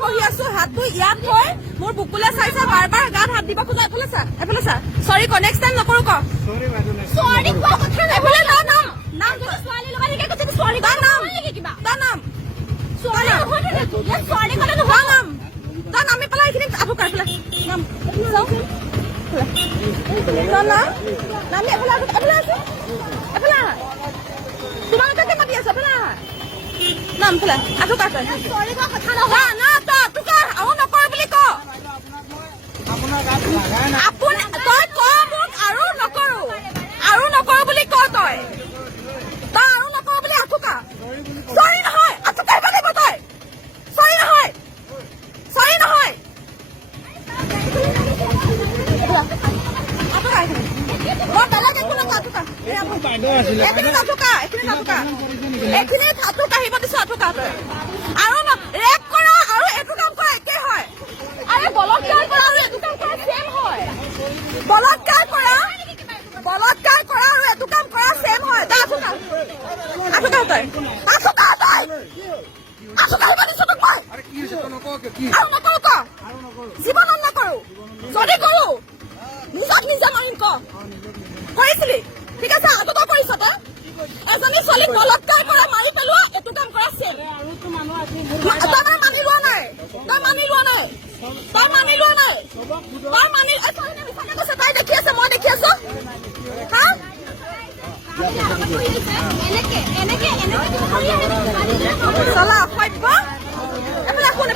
বহি আছো হাতটো ইয়াত থৈ মোৰ বুকুলে চাইছা বাৰ বাৰ গাত হাত দিব খোজা এফালে চা সৰি ক নেক্সট টাইম নকৰো ক সৰি কোৱা কথা নাই এফালে নাম নাম ছোৱালী লগাই থাকে কৈছে সৰি ক নাম কিবা তা নাম সৰি সৰি কলে নহয় নাম তা নামি পেলাই এইখিনি আঠু কাই পেলাই নাম চাও না নামি এফালে আছে এফালে তোমালোকে মাতি আছা এফালে নাম পেলা আঠু কাই সৰি কোৱা কথা নহয় না তই আৰু নকৰ বুলি ক আপোন তই ক মোক আৰু নকৰো বুলি ক তই আৰু নকৰো বুলি আঠুকা সৰি নহয় আঠুকা লাগিব তই সৰি নহয় মই বেলেগ একো নকওঁ আঠুকা এইখিনি আঠুকা আহিব দিছো আঠুকা তই আৰু ৰেপ কৰা আৰু এইটো কাম কৰা একে হয় আৰে বলৎকাৰ কৰা আৰু এইটো কাম কৰা সেম হয় বলৎকাৰ কৰা আৰু এইটো কাম কৰা সেম হয় আঠুকা তই আহিব দিছো তোক মই আৰু নকৰো ক জীৱনত নকৰো যদি কৰো নিজে মাৰিম ক কৰিছিলি ঠিক আছে আগতো কৰিছ তই এজনী ছোৱালীক বলৎকাৰ কৰা মাৰি পেলোৱা এইটো কাম কৰা সেম তই মানি লোৱা নাই তাই দেখি আছে মই দেখি আছো হা চলা সভ্য এফালে শুন